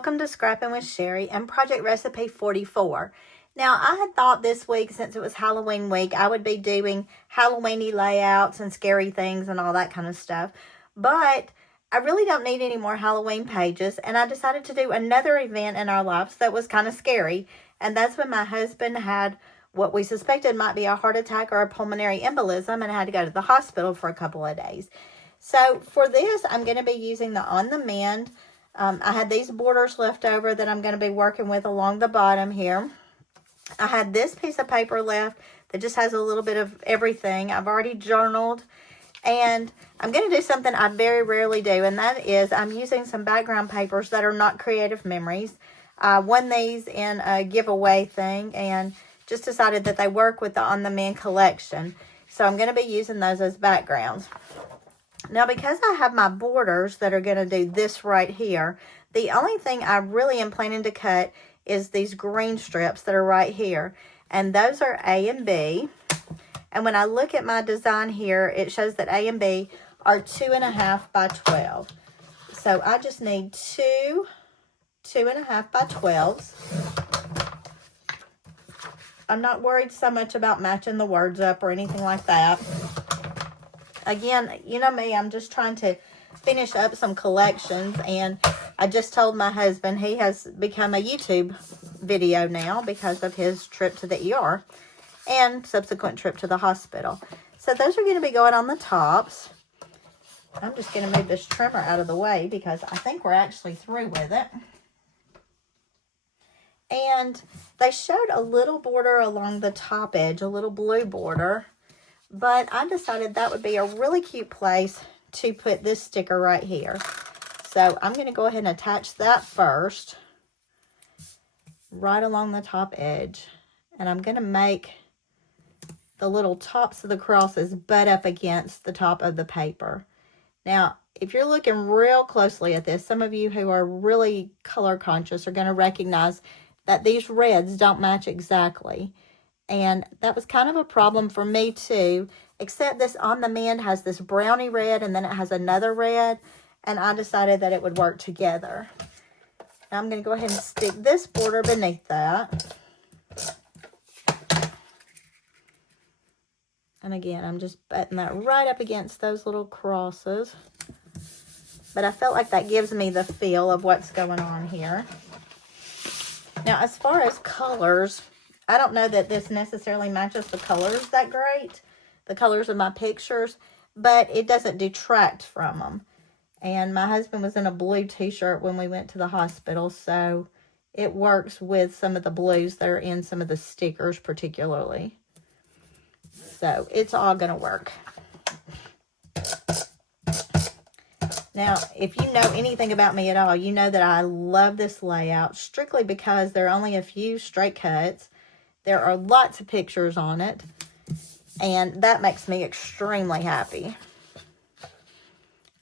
welcome to Scrappin with Sheri and Project Recipe 44. Now, I had thought this week, since it was Halloween week, I would be doing Halloweeny layouts and scary things and all that kind of stuff. But I really don't need any more Halloween pages, and I decided to do another event in our lives that was kind of scary. And that's when my husband had what we suspected might be a heart attack or a pulmonary embolism and had to go to the hospital for a couple of days. So for this, I'm going to be using the On the Mend. I had these borders left over that I'm going to be working with along the bottom here. I had this piece of paper left that just has a little bit of everything. I've already journaled. And I'm going to do something I very rarely do, and that is I'm using some background papers that are not creative memories. I won these in a giveaway thing and just decided that they work with the On the Mend collection. So I'm going to be using those as backgrounds. Now, because I have my borders that are going to do this right here, the only thing I really am planning to cut is these green strips that are right here. And those are A and B. And when I look at my design here, it shows that A and B are 2.5 by 12. So I just need two 2.5 by 12s. I'm not worried so much about matching the words up or anything like that. Again, you know me, I'm just trying to finish up some collections, and I just told my husband he has become a YouTube video now because of his trip to the ER and subsequent trip to the hospital. So those are going to be going on the tops. I'm just going to move this trimmer out of the way because I think we're actually through with it. And they showed a little border along the top edge, a little blue border. But I decided that would be a really cute place to put this sticker right here. So I'm going to go ahead and attach that first, right along the top edge. And I'm going to make the little tops of the crosses butt up against the top of the paper. Now, if you're looking real closely at this, some of you who are really color conscious are going to recognize that these reds don't match exactly. And that was kind of a problem for me too, except this On the Mend has this brownie red and then it has another red, and I decided that it would work together. Now I'm going to go ahead and stick this border beneath that. And again, I'm just butting that right up against those little crosses. But I felt like that gives me the feel of what's going on here. Now, as far as colors, I don't know that this necessarily matches the colors that great, the colors of my pictures, but it doesn't detract from them. And my husband was in a blue t-shirt when we went to the hospital, so it works with some of the blues that are in some of the stickers particularly. So it's all going to work. Now, if you know anything about me at all, you know that I love this layout strictly because there are only a few straight cuts. There are lots of pictures on it, and that makes me extremely happy.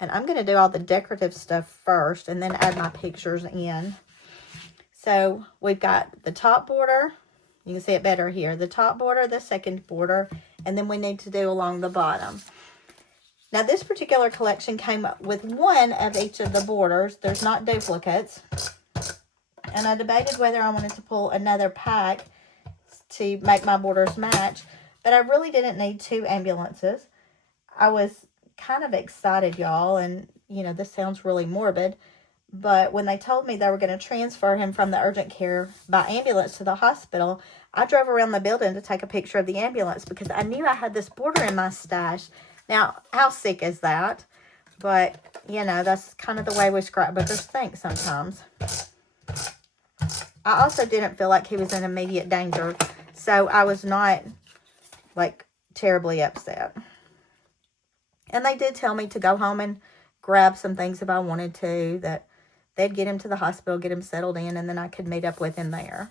And I'm going to do all the decorative stuff first and then add my pictures in. So we've got the top border. You can see it better here. The top border, the second border, and then we need to do along the bottom. Now, this particular collection came up with one of each of the borders. There's not duplicates. And I debated whether I wanted to pull another pack to make my borders match, but I really didn't need two ambulances. I was kind of excited, y'all, and, you know, this sounds really morbid, but when they told me they were going to transfer him from the urgent care by ambulance to the hospital, I drove around the building to take a picture of the ambulance because I knew I had this border in my stash. Now, how sick is that? But, you know, that's kind of the way we scrapbookers think sometimes. I also didn't feel like he was in immediate danger, so I was not, like, terribly upset. And they did tell me to go home and grab some things if I wanted to, that they'd get him to the hospital, get him settled in, and then I could meet up with him there.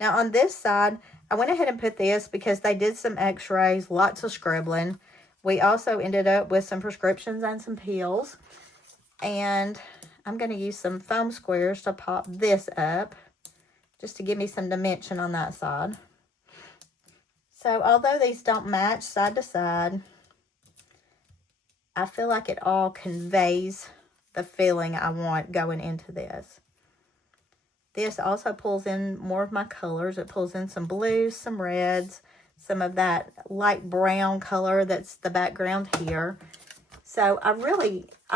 Now, on this side, I went ahead and put this because they did some x-rays, lots of scribbling. We also ended up with some prescriptions and some pills. And I'm going to use some foam squares to pop this up, just to give me some dimension on that side. So, although these don't match side to side, I feel like it all conveys the feeling I want going into this. This also pulls in more of my colors. It pulls in some blues, some reds, some of that light brown color that's the background here. So I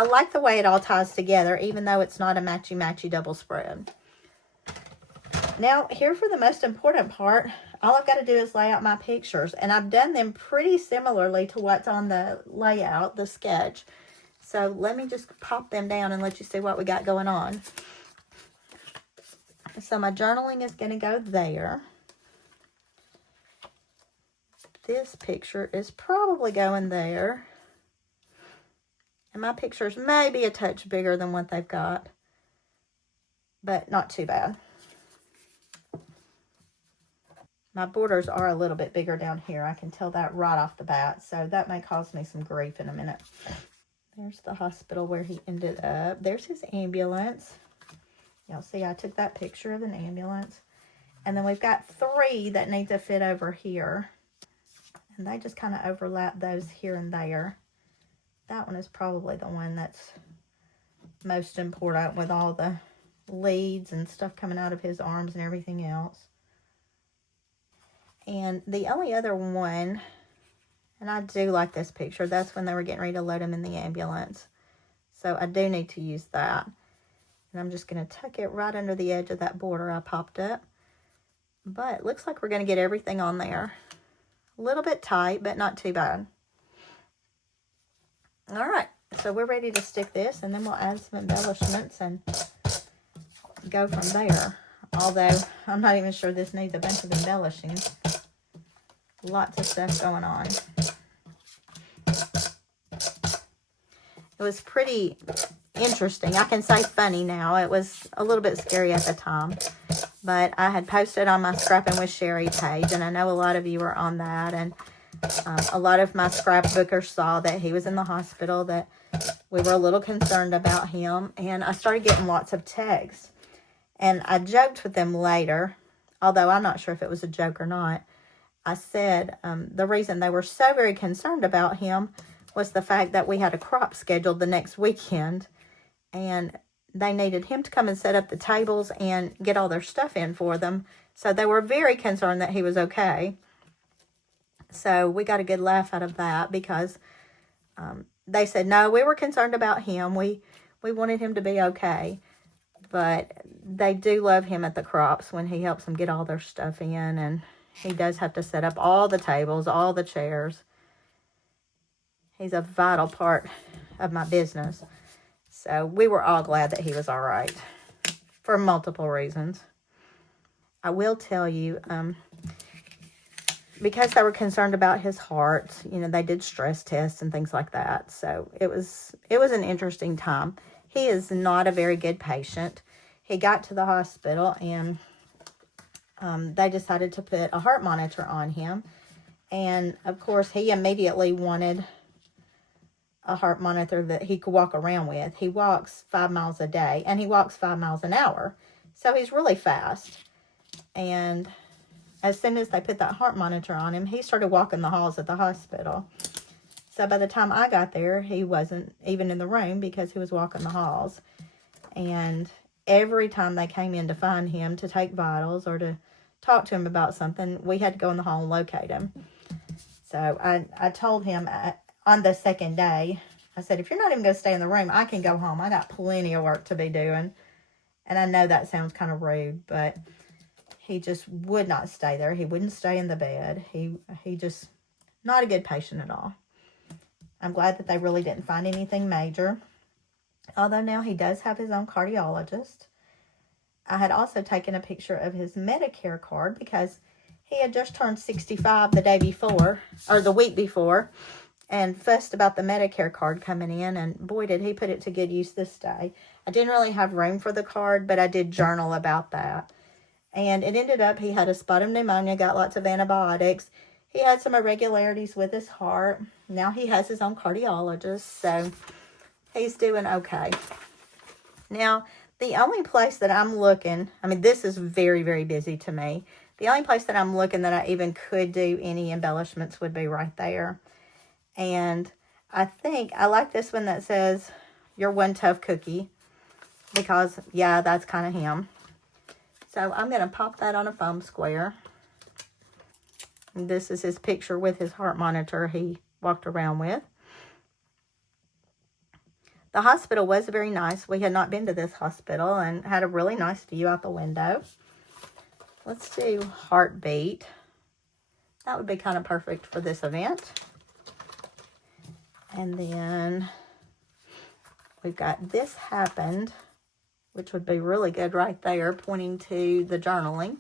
like the way it all ties together, even though it's not a matchy-matchy double spread. Now, here for the most important part, all I've got to do is lay out my pictures. And I've done them pretty similarly to what's on the layout, the sketch. So let me just pop them down and let you see what we got going on. So my journaling is going to go there. This picture is probably going there. And my pictures may be a touch bigger than what they've got, but not too bad. My borders are a little bit bigger down here. I can tell that right off the bat, so that may cause me some grief in a minute. There's the hospital where he ended up. There's his ambulance. Y'all see I took that picture of an ambulance. And then we've got 3 that need to fit over here. And they just kind of overlap those here and there. That one is probably the one that's most important with all the leads and stuff coming out of his arms and everything else. And the only other one, and I do like this picture, that's when they were getting ready to load him in the ambulance. So I do need to use that. And I'm just going to tuck it right under the edge of that border I popped up. But it looks like we're going to get everything on there. A little bit tight, but not too bad. All right, so we're ready to stick this, and then we'll add some embellishments and go from there. Although, I'm not even sure this needs a bunch of embellishing. Lots of stuff going on. It was pretty interesting. I can say funny now. It was a little bit scary at the time. But I had posted on my Scrappin with Sheri page, and I know a lot of you were on that, and a lot of my scrapbookers saw that he was in the hospital, that we were a little concerned about him, and I started getting lots of texts. And I joked with them later, although I'm not sure if it was a joke or not. I said the reason they were so very concerned about him was the fact that we had a crop scheduled the next weekend, and they needed him to come and set up the tables and get all their stuff in for them. So they were very concerned that he was okay. So we got a good laugh out of that, because they said, no, we were concerned about him. We wanted him to be okay. But they do love him at the crops when he helps them get all their stuff in. And he does have to set up all the tables, all the chairs. He's a vital part of my business. So we were all glad that he was all right for multiple reasons. I will tell you, because they were concerned about his heart, you know, they did stress tests and things like that. So it was an interesting time. He is not a very good patient. He got to the hospital, and they decided to put a heart monitor on him. And, of course, he immediately wanted a heart monitor that he could walk around with. He walks 5 miles a day, and he walks 5 miles an hour. So he's really fast. And as soon as they put that heart monitor on him, he started walking the halls of the hospital. So by the time I got there, he wasn't even in the room because he was walking the halls. And every time they came in to find him to take vitals or to talk to him about something, we had to go in the hall and locate him. So I told him on the second day, I said, if you're not even going to stay in the room, I can go home. I got plenty of work to be doing. And I know that sounds kind of rude, but he just would not stay there. He wouldn't stay in the bed. He just, not a good patient at all. I'm glad that they really didn't find anything major. Although now he does have his own cardiologist. I had also taken a picture of his Medicare card because he had just turned 65 the day before, or the week before, and fussed about the Medicare card coming in, and boy, did he put it to good use this day. I didn't really have room for the card, but I did journal about that. And it ended up he had a spot of pneumonia, got lots of antibiotics. He had some irregularities with his heart. Now he has his own cardiologist, so he's doing okay. Now, the only place that I'm looking, I mean, this is very, very busy to me. The only place that I'm looking that I even could do any embellishments would be right there. And I think I like this one that says, "You're one tough cookie," because, yeah, that's kind of him. So I'm going to pop that on a foam square. And this is his picture with his heart monitor he walked around with. The hospital was very nice. We had not been to this hospital and had a really nice view out the window. Let's do heartbeat. That would be kind of perfect for this event. And then we've got this happened, which would be really good right there, pointing to the journaling.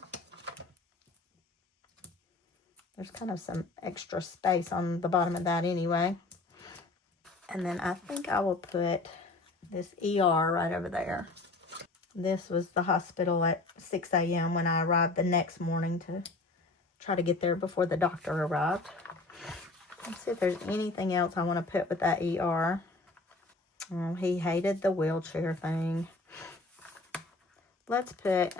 There's kind of some extra space on the bottom of that anyway. And then I think I will put this ER right over there. This was the hospital at 6 a.m. when I arrived the next morning to try to get there before the doctor arrived. Let's see if there's anything else I want to put with that ER. Oh, he hated the wheelchair thing. Let's put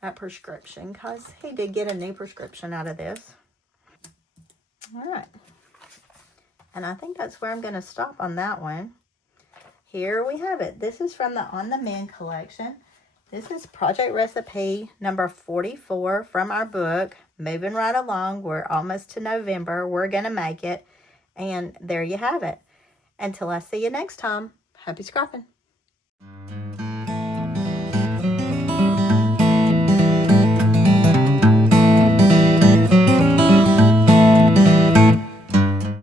that prescription because he did get a new prescription out of this. All right. And I think that's where I'm going to stop on that one. Here we have it. This is from the On the Mend collection. This is project recipe number 44 from our book. Moving right along. We're almost to November. We're going to make it. And there you have it. Until I see you next time, happy scrapping.